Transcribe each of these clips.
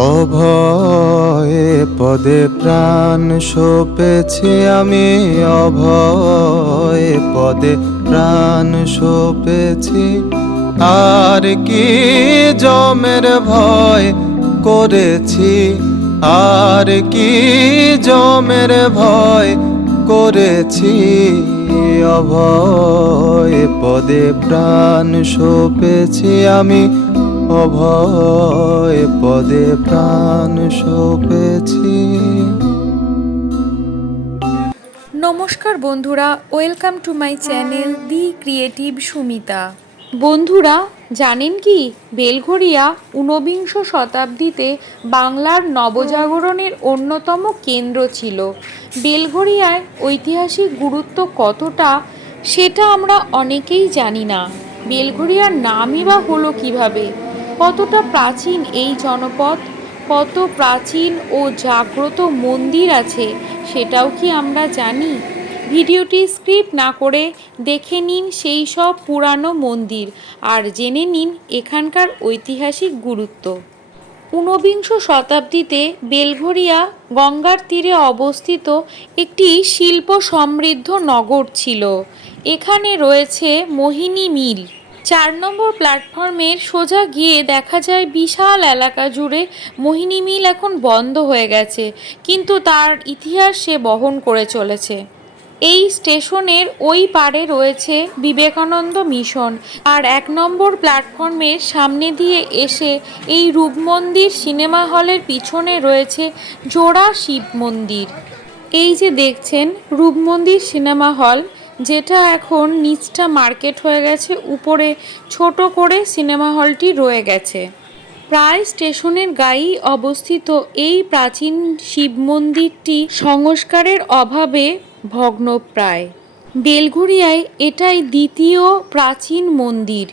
অভয়ে পদে প্রাণ সপেছি আমি, অভয়ে পদে প্রাণ সপেছি। আর কি জমের ভয় করেছি, আর কি জমের ভয় করেছি। অভয়ে পদে প্রাণ সপেছি আমি, অভয় পদে প্রাণ সপেছি। নমস্কার বন্ধুরা, welcome to my channel the creative Sumita. বন্ধুরা জানেন কি, বেলঘরিয়া ঊনবিংশ শতাব্দীতে বাংলার নবজাগরণের অন্যতম কেন্দ্র ছিল। বেলঘরিয়ায় ঐতিহাসিক গুরুত্ব কতটা সেটা আমরা অনেকেই জানি না। বেলঘরিয়ার নামই বা হলো কিভাবে? কতটা প্রাচীন এই জনপদ, কত প্রাচীন ও জাগ্রত মন্দির আছে সেটাও কি আমরা জানি? ভিডিওটি স্কিপ না করে দেখে নিন সেই সব পুরানো মন্দির আর জেনে নিন এখানকার ঐতিহাসিক গুরুত্ব। ঊনবিংশ শতাব্দীতে বেলঘরিয়া গঙ্গার তীরে অবস্থিত একটি শিল্প সমৃদ্ধ নগর ছিল। এখানে রয়েছে মোহিনী মিল। ৪ নম্বর প্ল্যাটফর্মের সোজা গিয়ে দেখা যায় বিশাল এলাকা জুড়ে মোহিনী মিল এখন বন্ধ হয়ে গেছে, কিন্তু তার ইতিহাস সে বহন করে চলেছে। এই স্টেশনের ওই পারে রয়েছে বিবেকানন্দ মিশন, আর ১ নম্বর প্ল্যাটফর্মের সামনে দিয়ে এসে এই রূপমন্দির সিনেমা হলের পিছনে রয়েছে জোড়া শিব মন্দির। এই যে দেখছেন রূপমন্দির সিনেমা হল, যেটা এখন নিচটা মার্কেট হয়ে গেছে, উপরে ছোট করে সিনেমা হলটি রয়ে গেছে। প্রায় স্টেশনের গায়েই অবস্থিত এই প্রাচীন শিব মন্দিরটি সংস্কারের অভাবে ভগ্নপ্রায়। বেলঘরিয়ায় এটাই দ্বিতীয় প্রাচীন মন্দির।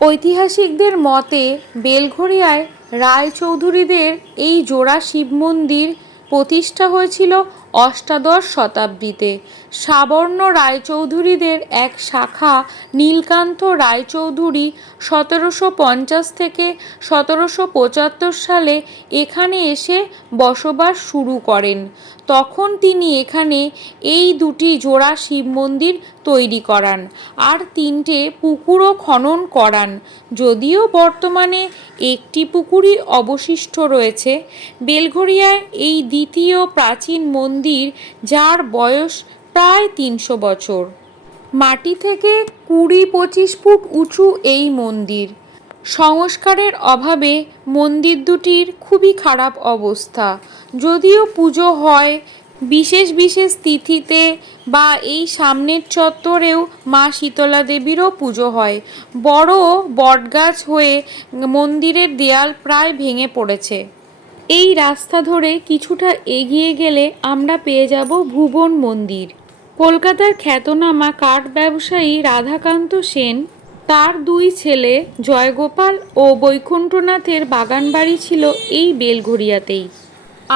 ঐতিহাসিকদের মতে বেলঘরিয়ায় রায়চৌধুরীদের এই জোড়া শিব মন্দির প্রতিষ্ঠা হয়েছিল অষ্টাদশ শতাব্দীতে। সাবর্ণ রায়চৌধুরীদের এক শাখা নীলকান্ত রায়চৌধুরী ১৭৫০ থেকে ১৭৭৫ সালে এখানে এসে বসবাস শুরু করেন। তখন তিনি এখানে এই দুটি জোড়া শিব মন্দির তৈরি করান আর ৩টে পুকুরও খনন করান। যদিও বর্তমানে একটি পুকুরই অবশিষ্ট রয়েছে, বেলঘরিয়ায় এই দ্বিতীয় প্রাচীন মন্দির, যার বয়স প্রায় ৩০০ বছর। মাটি থেকে ২০-২৫ ফুট উঁচু এই মন্দির। সংস্কারের অভাবে মন্দির দুটির খুবই খারাপ অবস্থা। যদিও পুজো হয় বিশেষ বিশেষ তিথিতে, বা এই সামনের চত্বরেও মা শীতলা দেবীরও পুজো হয়। বড় বটগাছ হয়ে মন্দিরের দেয়াল প্রায় ভেঙে পড়েছে। এই রাস্তা ধরে কিছুটা এগিয়ে গেলে আমরা পেয়ে যাব ভুবন মন্দির। কলকাতার খ্যাতনামা কাঠ ব্যবসায়ী রাধাকান্ত সেন, তার ২ ছেলে জয়গোপাল ও বৈকুণ্ঠনাথের বাগানবাড়ি ছিল এই বেলঘরিয়াতেই।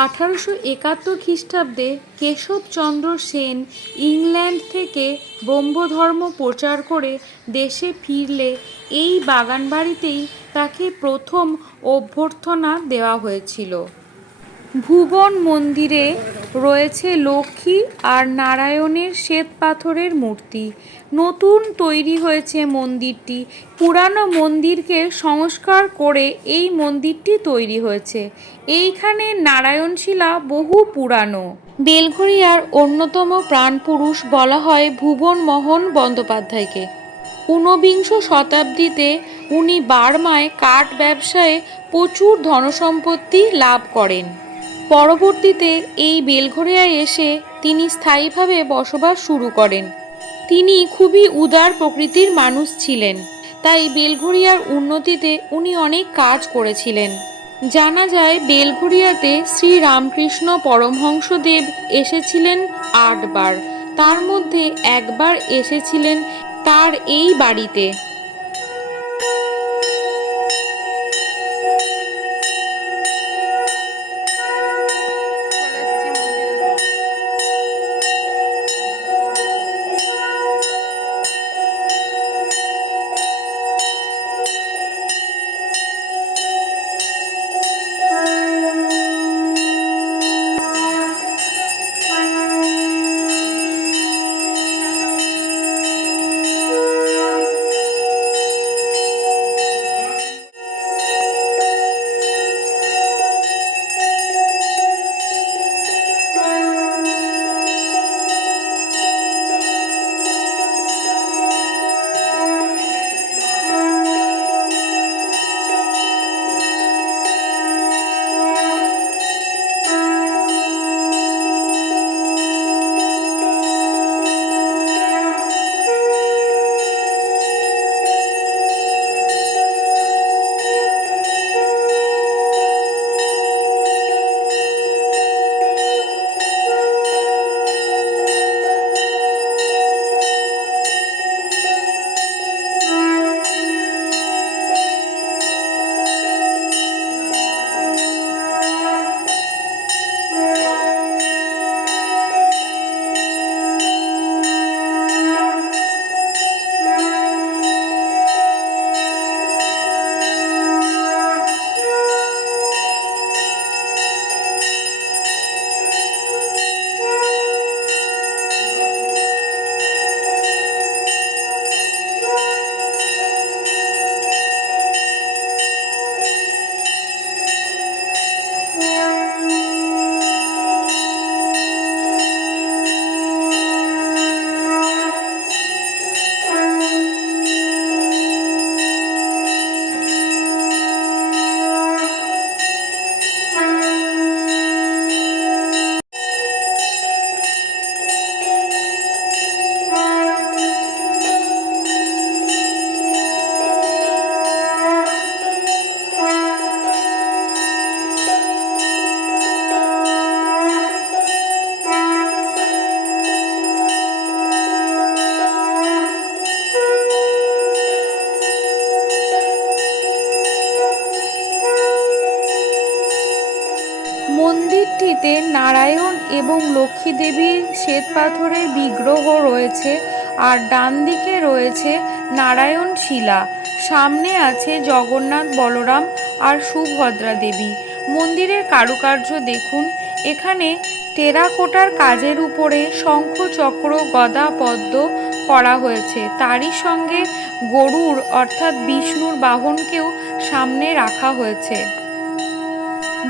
১৮৭১ খ্রিস্টাব্দে কেশবচন্দ্র সেন ইংল্যান্ড থেকে ব্রহ্মধর্ম প্রচার করে দেশে ফিরলে এই বাগানবাড়িতেই তাকে প্রথম অভ্যর্থনা দেওয়া হয়েছিল। ভুবন মন্দিরে রয়েছে লক্ষ্মী আর নারায়ণের শ্বেতপাথরের মূর্তি। নতুন তৈরি হয়েছে মন্দিরটি। পুরানো মন্দিরকে সংস্কার করে এই মন্দিরটি তৈরি হয়েছে। এইখানে নারায়ণশিলা বহু পুরানো। বেলঘরিয়ার অন্যতম প্রাণপুরুষ বলা হয় ভুবন মোহন বন্দ্যোপাধ্যায়কে। ঊনবিংশ শতাব্দীতে উনি বার্মায় কাঠ ব্যবসায়ে প্রচুর ধনসম্পত্তি লাভ করেন। পরবর্তীতে এই বেলঘরিয়ায় এসে তিনি স্থায়ীভাবে বসবাস শুরু করেন। তিনি খুবই উদার প্রকৃতির মানুষ ছিলেন, তাই বেলঘরিয়ার উন্নতিতে উনি অনেক কাজ করেছিলেন। জানা যায় বেলঘরিয়াতে শ্রী রামকৃষ্ণ পরমহংসদেব এসেছিলেন ৮ বার, তার মধ্যে একবার এসেছিলেন তার এই বাড়িতে। মন্দিরটিতে নারায়ণ এবং লক্ষ্মী দেবীর শ্বেতপাথরের বিগ্রহ রয়েছে, আর ডান দিকে রয়েছে নারায়ণ শিলা। সামনে আছে জগন্নাথ, বলরাম আর সুভদ্রা দেবী। মন্দিরের কারুকার্য দেখুন, এখানে টেরাকোটার কাজের উপরে শঙ্খ, চক্র, গদা, পদ্ম করা হয়েছে। তারই সঙ্গে গরুড় অর্থাৎ বিষ্ণুর বাহনকেও সামনে রাখা হয়েছে।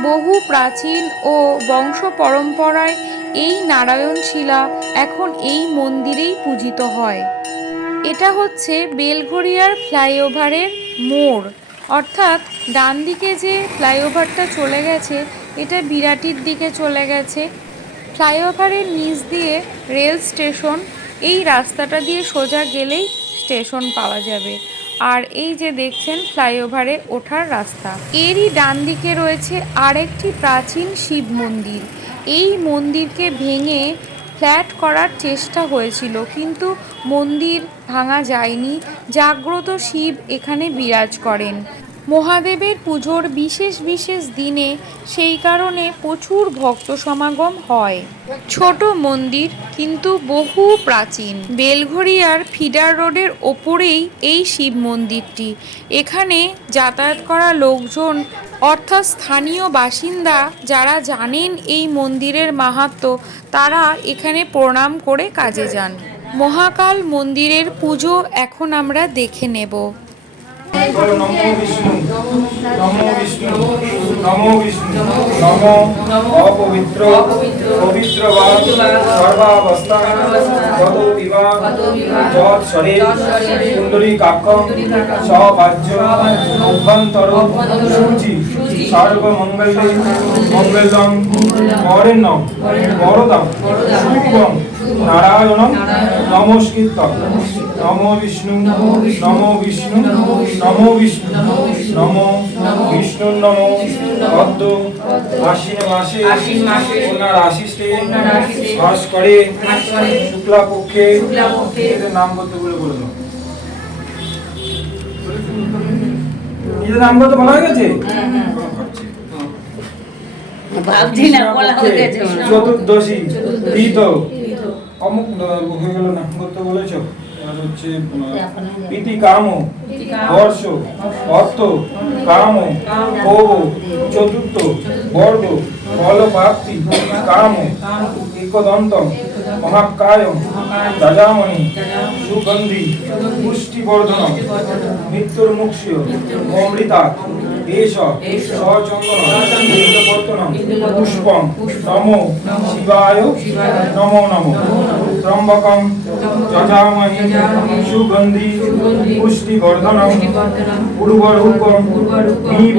বহু প্রাচীন ও বংশ পরম্পরায় এই নারায়ণ শিলা এখন এই মন্দিরেই পূজিত হয়। এটা হচ্ছে বেলঘরিয়ার ফ্লাইওভারের মোড়, অর্থাৎ ডান দিকে যে ফ্লাইওভারটা চলে গেছে এটা বিরাটির দিকে চলে গেছে। ফ্লাইওভারের নিচ দিয়ে রেল স্টেশন, এই রাস্তাটা দিয়ে সোজা গেলেই স্টেশন পাওয়া যাবে। আর এই যে দেখছেন ফ্লাইওভারে ওঠার রাস্তা, এরই ডান দিকে রয়েছে আরেকটি প্রাচীন শিব মন্দির। এই মন্দিরকে ভেঙে ফ্ল্যাট করার চেষ্টা হয়েছিল, কিন্তু মন্দির ভাঙা যায়নি। জাগ্রত শিব এখানে বিরাজ করেন। মহাদেবের পুজোর বিশেষ বিশেষ দিনে সেই কারণে প্রচুর ভক্ত সমাগম হয়। ছোট মন্দির কিন্তু বহু প্রাচীন। বেলঘরিয়ার ফিডার রোডের ওপরেই এই শিব মন্দিরটি। এখানে যাতায়াত করা লোকজন অর্থাৎ স্থানীয় বাসিন্দা যারা জানেন এই মন্দিরের মাহাত্ম্য, তারা এখানে প্রণাম করে কাজে যান। মহাকাল মন্দিরের পুজো এখন আমরা দেখে নেব। নমো বিষ্ণু, নমো বিষ্ণু, নমো বিষ্ণু, নমো অপবিত্র পবিত্র বা সর্বাবস্থায় গত বিবাহ যৎ শরীর কুণ্ডলীকাক্ষং সবাজ্য অভ্যন্তর সূচি সর্বমঙ্গলে মঙ্গলং বরেণ্যং বরদং শুভং নারায়ণং নমস্কৃত্য। নমো বিষ্ণু, নমো বিষ্ণু, নমো বিষ্ণু, নমো বিষ্ণু, নমো পদ্ম আশ্বিন মাসে কন্যার আশিষ্টে মাস করে শুক্লা পক্ষে এদের নাম করতে বলে বললো। নিজের নাম করতে বলা হয়ে গেছে? চতুর্দশী প্রীত অমুক হয়ে গেল, নাম করতে বলেছ। হচ্ছে প্রীতি কাম বর্ষ অর্থ কাম ভোগ চতুর্থ বর্গ ফল প্রাপ্তি কাম একদন্ত মহাকায় রাজামণি সুগন্ধি পুষ্টিবর্ধন মৃত্যুর্মুক্ষ অমৃতা এষ সচন্দন পুষ্পম নমো শিবায় নমো নমো ত্রম্বকম যজামহে সুগন্ধি পুষ্টিবর্ধনম উর্বরূপম নিব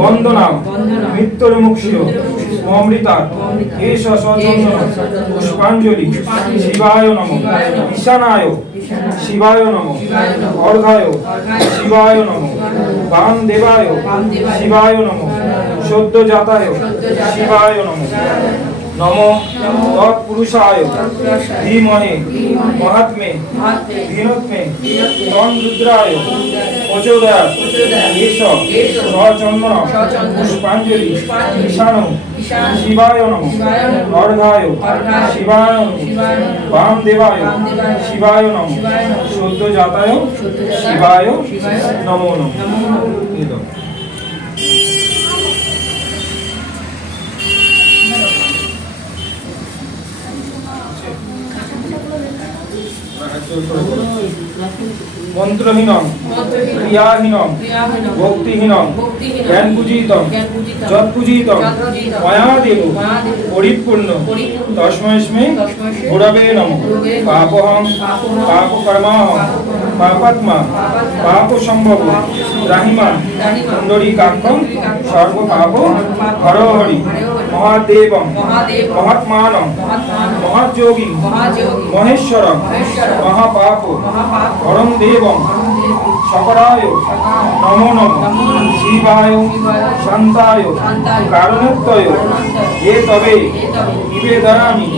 বন্দনাম মৃত্যুর্মুক্ষ অমৃতা এষ সচন্দন পুষ্পাঞ্জলি শিবায় নমো ঈশানায় শিবায় নমো অর্ঘায় শিবায় নমো বামদেবায় শিবায় নমো সদ্যজাতায় শিবায় নমো নমো তৎপুরুষায় ধীমহে মহাত্মে ধীনত্মে তন্রুদ্রায় প্রচোদয়াৎ এষ সচন্দন পুষ্পাঞ্জলি ঈশানো শিবায় নমো অর্ঘায় শিবায় নমো বামদেবায় শিবায় নমো সদ্যজাতায় শিবায় নমো নমো। মন্ত্রহীনং ক্রিয়াহীনং ভক্তিহীনং জ্ঞান পূজিতং যৎ পূজিতং ময়া দেব পরিপূর্ণ তস্মৈস্মে গুরবে নমঃ। পাপহং পাপকর্মাহং পাপাত্মা পাপসম্ভব রাহিমা পুণ্ডরীকাক্ষং সর্বপাপ হরহরি মহাদেবং মহাত্মানং মহাযোগী মহেশ্বরং মহাপাপ পরম দেবং সকরায় নমো নমঃ। শিবায় শান্তায় কারণোত্তয় এ তবে নিবেদয়ামি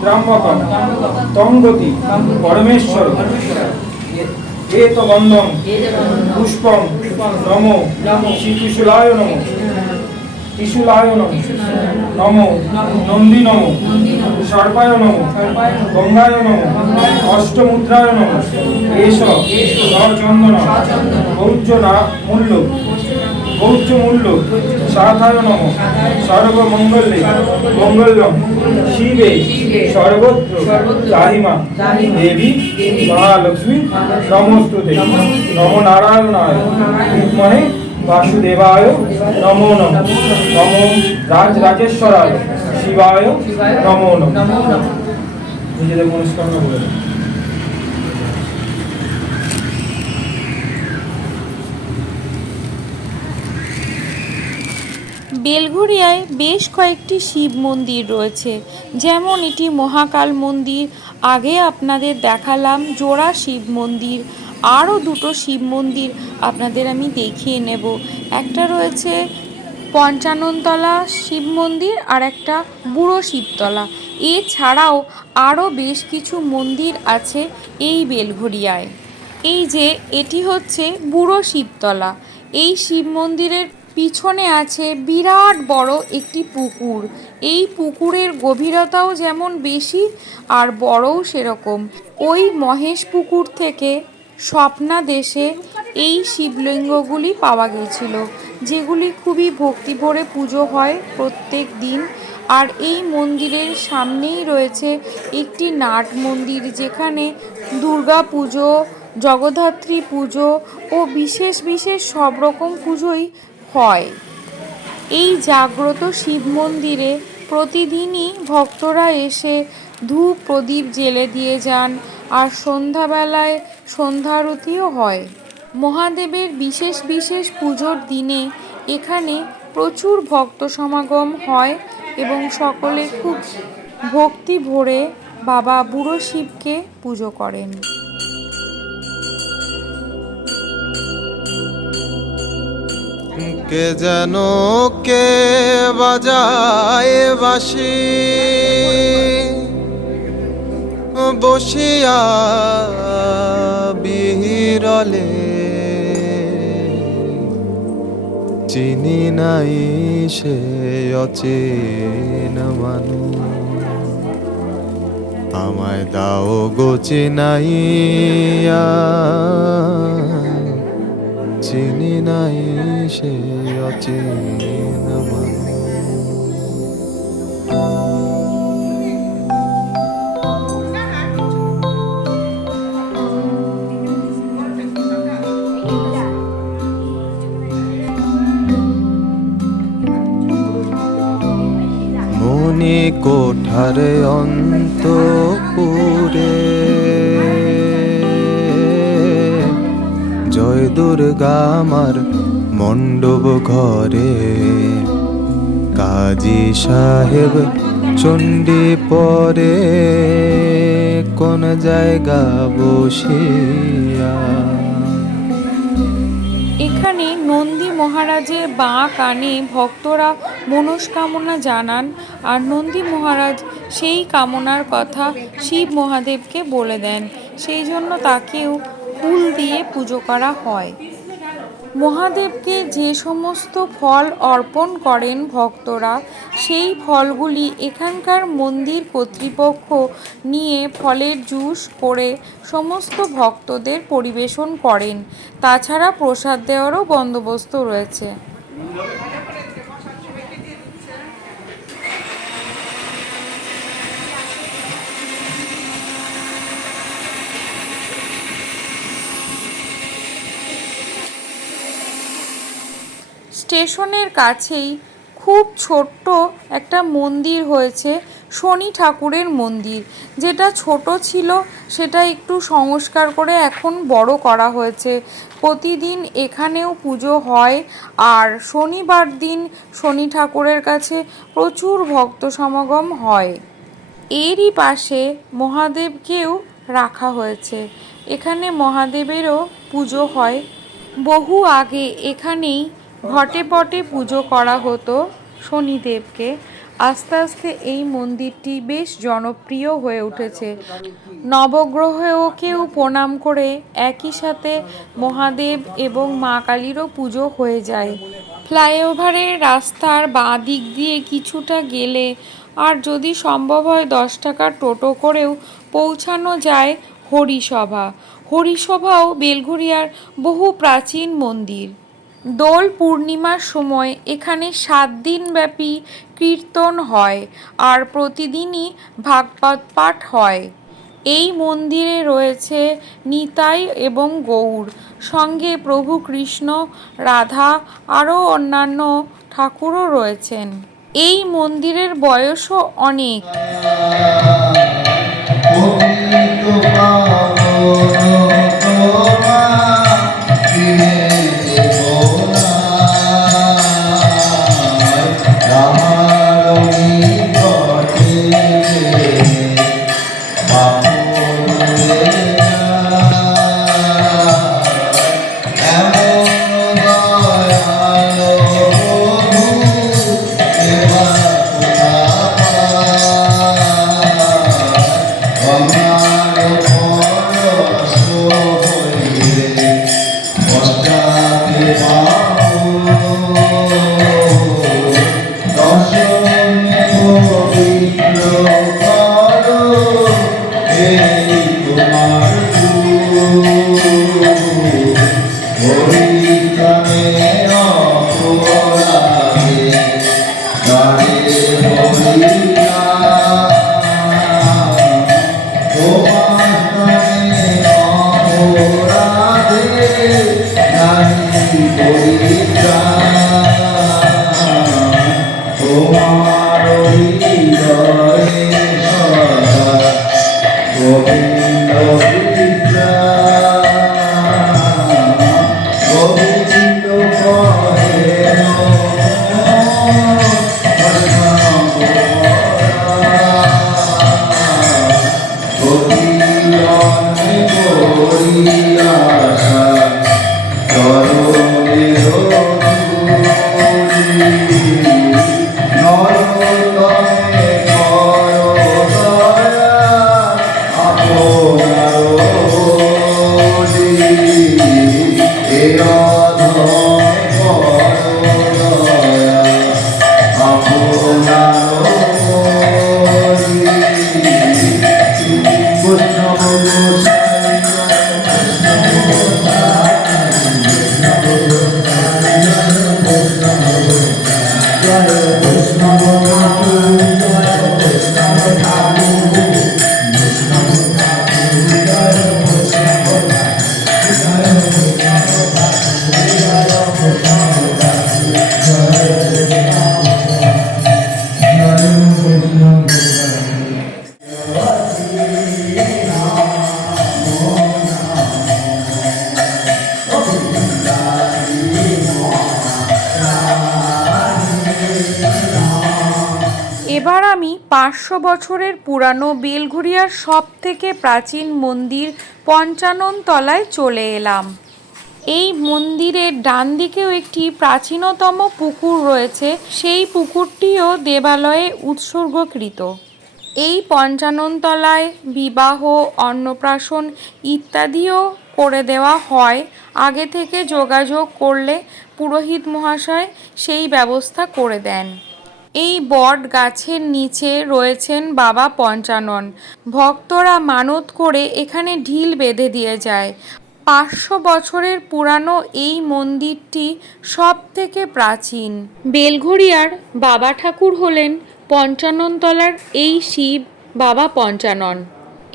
ত্র্যম্বকং তং গতি পরমেশ্বর এত বন্ধং পুষ্পং নমো শ্রীকুশলায় নমঃ। ত্রিশূলায় নমঃ নমো নন্দী নমঃ সর্পায় নমঃ গঙ্গায় নমঃ অষ্টমুদ্রায় নমঃ এষ সচন্দন গৌর্য মূল্য সাথায় নমঃ সর্বমঙ্গলে মঙ্গলম শিবে সর্বত্র ত্রাহিমা দেবী মহালক্ষ্মী নমস্তুতে নমো নারায়ণায় বিদ্মহে বাসুদেবায় নমো নমঃ নমো রাজরাজেশ্বরায় শিবায় নমো নমঃ। নিজেদের মনস্কামনা বলে দাও। বেলঘরিয়ায় বেশ কয়েকটি শিব মন্দির রয়েছে, যেমন এটি মহাকাল মন্দির। আগে আপনাদের দেখালাম জোড়া শিব মন্দির, আরও দুটো শিব মন্দির আপনাদের আমি দেখিয়ে নেব। একটা রয়েছে পঞ্চাননতলা শিব মন্দির আর একটা বুড়ো শিবতলা। এছাড়াও আরও বেশ কিছু মন্দির আছে এই বেলঘরিয়ায়। এই যে এটি হচ্ছে বুড়ো শিবতলা। এই শিব মন্দিরের পিছনে আছে বিরাট বড় একটি পুকুর। এই পুকুরের গভীরতাও যেমন বেশি আর বড়ও সেরকম। ওই মহেশ পুকুর থেকে স্বপ্নাদেশে এই শিবলিঙ্গগুলি পাওয়া গেছিল, যেগুলি খুবই ভক্তি ভরে পুজো হয় প্রত্যেক দিন। আর এই মন্দিরের সামনেই রয়েছে একটি নাট মন্দির, যেখানে দুর্গা পুজো, জগদ্ধাত্রী পুজো ও বিশেষ বিশেষ সব রকম পুজোই হয়। এই জাগ্রত শিব মন্দিরে প্রতিদিনই ভক্তরা এসে ধূপ প্রদীপ জ্বেলে দিয়ে যান, আর সন্ধ্যাবেলায় সন্ধ্যারতিও হয়। মহাদেবের বিশেষ বিশেষ পুজোর দিনে এখানে প্রচুর ভক্ত সমাগম হয় এবং সকলে খুব ভক্তি ভরে বাবা বুড়ো শিবকে পুজো করেন। কে যেন কে বাজায় বাঁশি বসিয়া বিহিরলে, চিনি নাই সে অচেন মানুষ, আমায় দাও গো চিনাইয়া, চিনি নাই সে অচেন মানুষ। মনি কোঠার অন্তপুরে জয় দুর্গা আমার মণ্ডপ ঘরে, কাজী সাহেব চণ্ডী পরে কোন জায়গা বসিয়া। এখানে নন্দী মহারাজের বাঁ কানে ভক্তরা মনস্কামনা জানান, আর নন্দী মহারাজ সেই কামনার কথা শিব মহাদেবকে বলে দেন। সেই জন্য তাকেও ফুল দিয়ে পুজো করা হয়। মহাদেবকে যে সমস্ত ফল অর্পণ করেন ভক্তরা, সেই ফলগুলি এখানকার মন্দির কর্তৃপক্ষ নিয়ে ফলের জুস করে সমস্ত ভক্তদের পরিবেশন করেন। তাছাড়া প্রসাদ দেওয়ারও বন্দোবস্ত রয়েছে। স্টেশনের কাছেই খুব ছোট্ট একটা মন্দির হয়েছে, শনি ঠাকুরের মন্দির। যেটা ছোট ছিল সেটা একটু সংস্কার করে এখন বড় করা হয়েছে। প্রতিদিন এখানেও পুজো হয়, আর শনিবার দিন শনি ঠাকুরের কাছে প্রচুর ভক্ত সমাগম হয়। এরই পাশে মহাদেবকেও রাখা হয়েছে। এখানে মহাদেবেরও পুজো হয়। বহু আগে এখানেই ঘটে পটে পুজো করা হতো শনিদেবকে। আস্তে আস্তে এই মন্দিরটি বেশ জনপ্রিয় হয়ে উঠেছে। নবগ্রহকেও প্রণাম করে একই সাথে মহাদেব এবং মা কালীরও পুজো হয়ে যায়। ফ্লাইওভারের রাস্তার বাঁ দিক দিয়ে কিছুটা গেলে আর যদি সম্ভব হয় 10 টাকার টোটো করেও পৌঁছানো যায় হরিসভা। হরিসভাও বেলঘরিয়ার বহু প্রাচীন মন্দির। দোল পূর্ণিমার সময় এখানে 7 দিন ব্যাপী কীর্তন হয় আর প্রতিদিনই ভাগবত পাঠ হয়। এই মন্দিরে রয়েছে নিতাই এবং গৌর, সঙ্গে প্রভু কৃষ্ণ, রাধা আরও অন্যান্য ঠাকুরও রয়েছেন। এই মন্দিরের বয়সও অনেক। এবার আমি 500 বছরের পুরানো বেলঘরিয়ার সবথেকে প্রাচীন মন্দির পঞ্চানন তলায় চলে এলাম। এই মন্দিরের ডান দিকেও একটি প্রাচীনতম পুকুর রয়েছে, সেই পুকুরটিও দেবালয়ে উৎসর্গকৃত। এই পঞ্চাননতলায় বিবাহ, অন্নপ্রাশন ইত্যাদিও করে দেওয়া হয়। আগে থেকে যোগাযোগ করলে পুরোহিত মহাশয় সেই ব্যবস্থা করে দেন। এই বট গাছের নিচে রয়েছেন বাবা পঞ্চানন। ভক্তরা মানত করে এখানে ঢিল বেঁধে দিয়ে যায়। 500 বছরের পুরানো এই মন্দিরটি সব থেকে প্রাচীন। বেলঘরিয়ার বাবা ঠাকুর হলেন পঞ্চাননতলার এই শিব বাবা পঞ্চানন।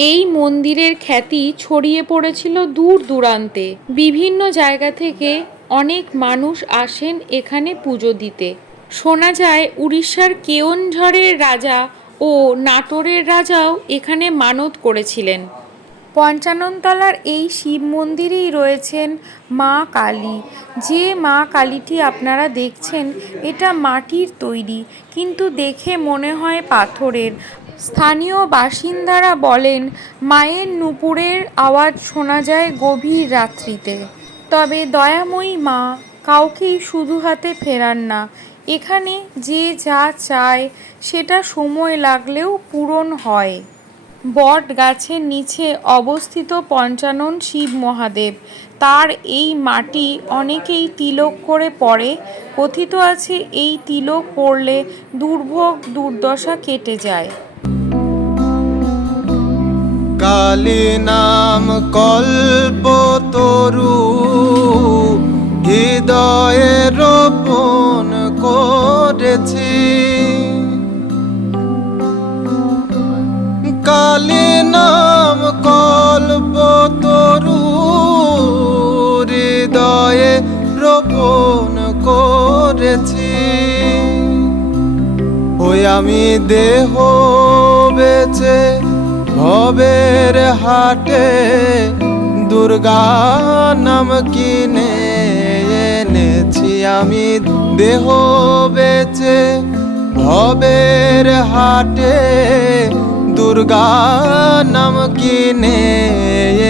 এই মন্দিরের খ্যাতি ছড়িয়ে পড়েছিল দূর দূরান্তে। বিভিন্ন জায়গা থেকে অনেক মানুষ আসেন এখানে পুজো দিতে। শোনা যায় উড়িষ্যার কেওনঝড়ের রাজা ও নাটোরের রাজাও এখানে মানত করেছিলেন। পঞ্চাননতলার এই শিব মন্দিরেই রয়েছেন মা কালী। যে মা কালীটি আপনারা দেখছেন এটা মাটির তৈরি, কিন্তু দেখে মনে হয় পাথরের। স্থানীয় বাসিন্দারা বলেন মায়ের নুপুরের আওয়াজ শোনা যায় গভীর রাত্রিতে। তবে দয়াময়ী মা কাউকেই শুধু হাতে ফেরান না। এখানে যে যা চায় সেটা সময় লাগলেও পূরণ হয়। বট গাছের নিচে অবস্থিত পঞ্চানন শিব মহাদেব, তার এই মাটি অনেকেই তিলক করে পড়ে। কথিত আছে এই তিলক পড়লে দুর্ভোগ দুর্দশা কেটে যায়। কালী নাম কল্পতরু হৃদয়ে রোপণ করেছি। কালী নাম কল্পতরু হৃদয়ে রোপণ করেছি। ওই আমি দেহ বেচে ভবের হাটে দুর্গা নাম কিনে এনেছি। আমি দেহ বেচে ভবের হাটে দুর্গা নাম কিনে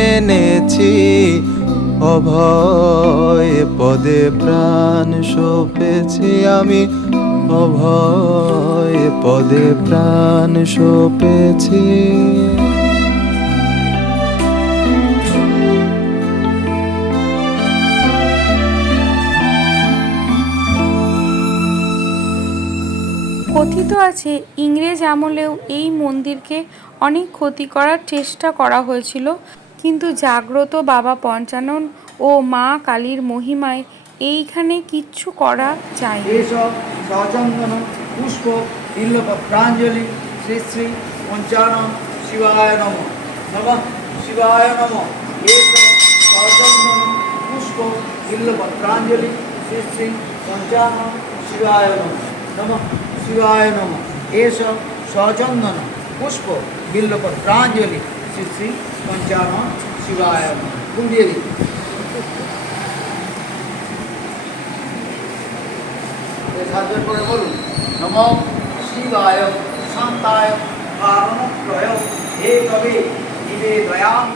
এনেছি। অভয় পদে প্রাণ সপেছি আমি, অভয় পদে প্রাণ সপেছি। কথিত আছে ইংরেজ আমলেও এই মন্দিরকে অনেক ক্ষতি করার চেষ্টা করা হয়েছিল, কিন্তু জাগ্রত বাবা পঞ্চানন ও মা কালীর মহিমায় এইখানে কিচ্ছু করা যায়নি। এসব সচন্দন পুষ্প বিল্লপত্রাঞ্জলি শ্রী শ্রী পঞ্চানন শিবায় নম নমঃ শিবায় নম। এসব সচন্দন পুষ্প বিল্লপত্রাঞ্জলি শ্রী শ্রী পঞ্চানন শিবায় নম নমঃ শিবায় নম। এসব সচন্দন পুষ্প বিল্লপত্রাঞ্জলি শ্রী শ্রী পঞ্চানন শিবায় নম। কুন্ডিয়ে দিই। সাধন করে বলুন নমঃ শিবায় শান্তায় কারণত্রয় হে কবি নিবেদয়ামি।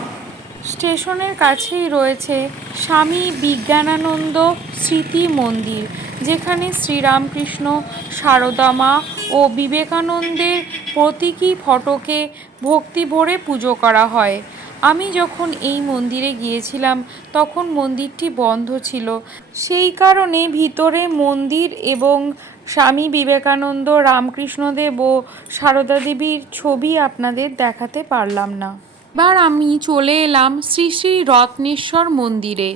স্টেশনের কাছেই রয়েছে স্বামী বিজ্ঞানানন্দ স্মৃতি মন্দির, যেখানে শ্রীরামকৃষ্ণ, সারদা মা ও বিবেকানন্দের প্রতীকী ফটোকে ভক্তি ভরে পুজো করা হয়। আমি যখন এই মন্দিরে গিয়েছিলাম তখন মন্দিরটি বন্ধ ছিল, সেই কারণে ভিতরে মন্দির এবং স্বামী বিবেকানন্দ, রামকৃষ্ণদেব ও সারদা দেবীর ছবি আপনাদের দেখাতে পারলাম না। এবার আমি চলে এলাম শ্রী শ্রী রত্নেশ্বর মন্দিরে।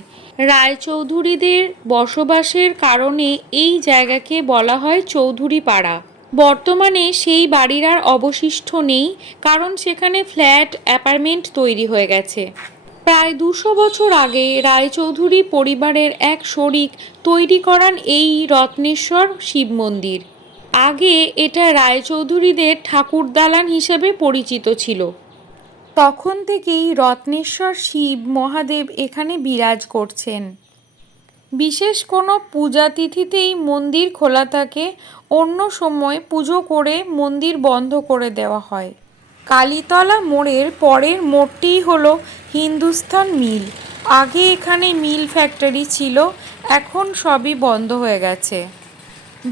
রায়চৌধুরীদের বসবাসের কারণে এই জায়গাকে বলা হয় চৌধুরী পাড়া। বর্তমানে সেই বাড়ির আর অবশিষ্ট নেই, কারণ সেখানে ফ্ল্যাট অ্যাপার্টমেন্ট তৈরি হয়ে গেছে। প্রায় 200 বছর আগে রায়চৌধুরী পরিবারের এক শরিক তৈরি করান এই রত্নেশ্বর শিব মন্দির। আগে এটা রায়চৌধুরীদের ঠাকুর দালান হিসেবে পরিচিত ছিল। তখন থেকেই রত্নেশ্বর শিব মহাদেব এখানে বিরাজ করছেন। বিশেষ কোনো পূজা তিথিতেই মন্দির খোলা থাকে, অন্য সময় পুজো করে মন্দির বন্ধ করে দেওয়া হয়। কালীতলা মোড়ের পরের মোড়টিই হলো হিন্দুস্তান মিল। আগে এখানে মিল ফ্যাক্টরি ছিল, এখন সবই বন্ধ হয়ে গেছে।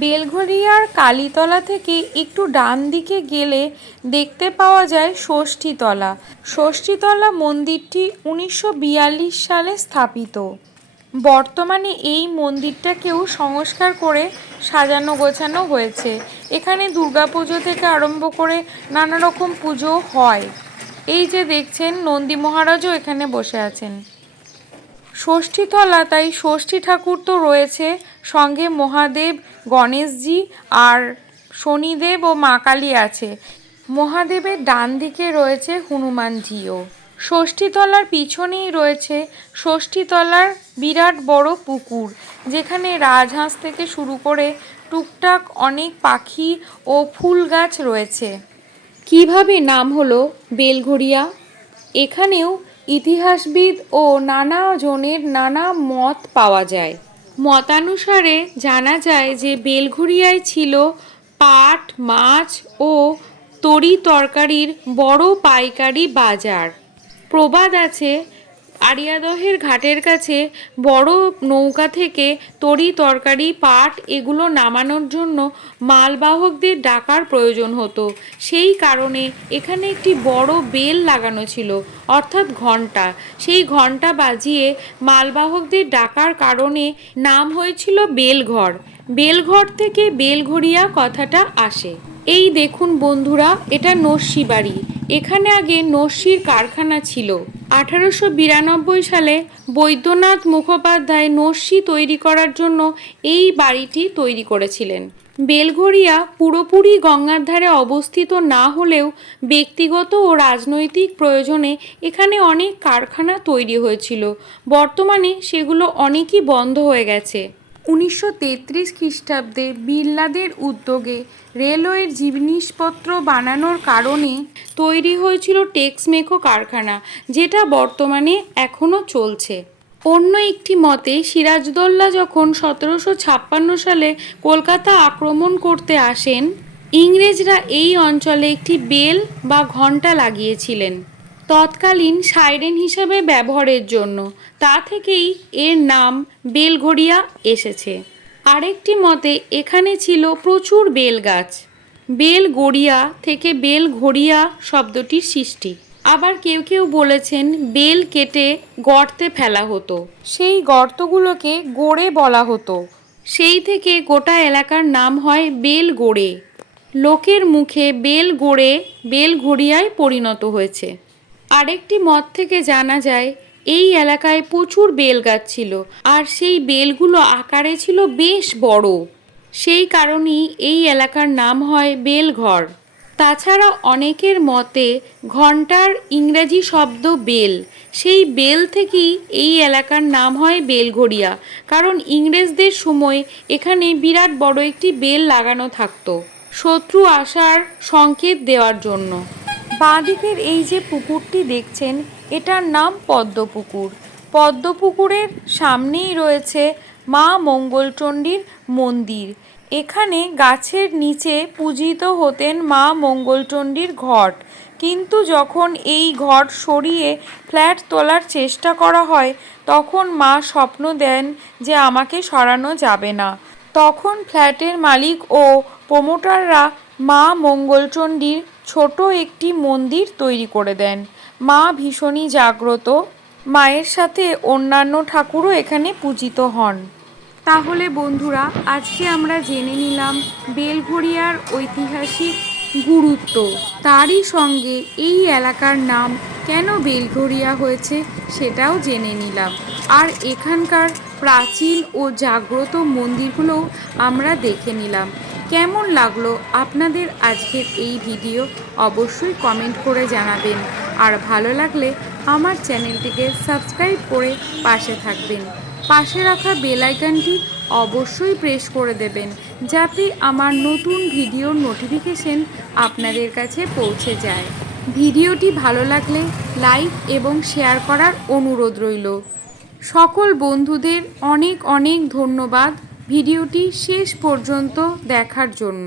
বেলঘরিয়ার কালীতলা থেকে একটু ডান দিকে গেলে দেখতে পাওয়া যায় ষষ্ঠীতলা। ষষ্ঠীতলা মন্দিরটি 1942 সালে স্থাপিত। বর্তমানে এই মন্দিরটাকেও সংস্কার করে সাজানো গোছানো হয়েছে। এখানে দুর্গাপুজো থেকে আরম্ভ করে নানা রকম পুজো হয়। এই যে দেখছেন নন্দী মহারাজও এখানে বসে আছেন। ষষ্ঠীতলা, তাই ষষ্ঠী ঠাকুর তো রয়েছে, সঙ্গে মহাদেব, গণেশজি আর শনিদেব ও মা কালী আছে। মহাদেবের ডান দিকে রয়েছে হনুমানজিও। ষষ্ঠীতলার পিছনেই রয়েছে ষষ্ঠীতলার বিরাট বড় পুকুর, যেখানে রাজহাঁস থেকে শুরু করে টুকটাক অনেক পাখি ও ফুল গাছ রয়েছে। কিভাবে নাম হলো বেলঘরিয়া? এখানেও ইতিহাসবিদ ও নানা জনের নানা মত পাওয়া যায়। মতানুসারে জানা যায় যে বেলঘরিয়ায় ছিল পাট, মাছ ও তরি তরকারির বড় পাইকারি বাজার। প্রবাদ আছে, আড়িয়াদহের ঘাটের কাছে বড় নৌকা থেকে তরি তরকারি পাট এগুলো নামানোর জন্য মালবাহকদের ডাকার প্রয়োজন হতো। সেই কারণে এখানে একটি বড় বেল লাগানো ছিল, অর্থাৎ ঘণ্টা। সেই ঘণ্টা বাজিয়ে মালবাহকদের ডাকার কারণে নাম হয়েছিল বেলঘর। বেলঘর থেকে বেলঘরিয়া কথাটা আসে। এই দেখুন বন্ধুরা, এটা নস্যি বাড়ি। এখানে আগে নস্যির কারখানা ছিল। 1892 সালে বৈদ্যনাথ মুখোপাধ্যায় নস্যি তৈরি করার জন্য এই বাড়িটি তৈরি করেছিলেন। বেলঘরিয়া পুরোপুরি গঙ্গার ধারে অবস্থিত না হলেও ব্যক্তিগত ও রাজনৈতিক প্রয়োজনে এখানে অনেক কারখানা তৈরি হয়েছিল। বর্তমানে সেগুলো অনেকই বন্ধ হয়ে গেছে। 1933 খ্রিস্টাব্দে বিড়লাদের উদ্যোগে রেলওয়ের জিনিসপত্র বানানোর কারণে তৈরি হয়েছিল টেক্সমেকো কারখানা, যেটা বর্তমানে এখনও চলছে। অন্য একটি মতে সিরাজদৌল্লা যখন 1756 সালে কলকাতা আক্রমণ করতে আসেন, ইংরেজরা এই অঞ্চলে একটি বেল বা ঘণ্টা লাগিয়েছিলেন তৎকালীন সাইরেন হিসাবে ব্যবহারের জন্য। তা থেকেই এর নাম বেলঘরিয়া এসেছে। আরেকটি মতে এখানে ছিল প্রচুর বেল গাছ। বেলগড়িয়া থেকে বেলঘরিয়া শব্দটির সৃষ্টি। আবার কেউ কেউ বলেছেন বেল কেটে গর্তে ফেলা হতো, সেই গর্তগুলোকে গোড়ে বলা হতো। সেই থেকে গোটা এলাকার নাম হয় বেলগোড়ে। লোকের মুখে বেলগোড়ে বেলঘরিয়ায় পরিণত হয়েছে। আরেকটি মত থেকে জানা যায় এই এলাকায় প্রচুর বেল গাছ ছিল, আর সেই বেলগুলো আকারে ছিল বেশ বড়। সেই কারণেই এই এলাকার নাম হয় বেলঘর। তাছাড়া অনেকের মতে ঘণ্টার ইংরাজি শব্দ বেল, সেই বেল থেকেই এই এলাকার নাম হয় বেলঘরিয়া, কারণ ইংরেজদের সময় এখানে বিরাট বড় একটি বেল লাগানো থাকতো শত্রু আসার সংকেত দেওয়ার জন্য। বাঁদিকের এই যে পুকুরটি দেখছেন, এটার নাম পদ্মপুকুর। পদ্মপুকুরের সামনেই রয়েছে মা মঙ্গলচণ্ডীর মন্দির। এখানে গাছের নিচে পূজিত হতেন মা মঙ্গলচণ্ডীর ঘট, কিন্তু যখন এই ঘট সরিয়ে ফ্ল্যাট তোলার চেষ্টা করা হয় তখন মা স্বপ্ন দেন যে আমাকে সরানো যাবে না। তখন ফ্ল্যাটের মালিক ও প্রমোটাররা মা মঙ্গলচণ্ডীর ছোট একটি মন্দির তৈরি করে দেন। মা ভীষণই জাগ্রত, মায়ের সাথে অন্যান্য ঠাকুরও এখানে পূজিত হন। তাহলে বন্ধুরা, আজকে আমরা জেনে নিলাম বেলঘরিয়ার ঐতিহাসিক গুরুত্ব, তারই সঙ্গে এই এলাকার নাম কেন বেলঘরিয়া হয়েছে সেটাও জেনে নিলাম। আর এখানকার প্রাচীন ও জাগ্রত মন্দিরগুলোও আমরা দেখে নিলাম। কেমন লাগলো আপনাদের আজকের এই ভিডিও অবশ্যই কমেন্ট করে জানাবেন। আর ভালো লাগলে আমার চ্যানেলটিকে সাবস্ক্রাইব করে পাশে থাকবেন। পাশে রাখা বেল আইকনটি অবশ্যই প্রেস করে দেবেন, যাতে আমার নতুন ভিডিওর নোটিফিকেশন আপনাদের কাছে পৌঁছে যায়। ভিডিওটি ভালো লাগলে লাইক এবং শেয়ার করার অনুরোধ রইল। সকল বন্ধুদের অনেক অনেক ধন্যবাদ ভিডিওটি শেষ পর্যন্ত দেখার জন্য।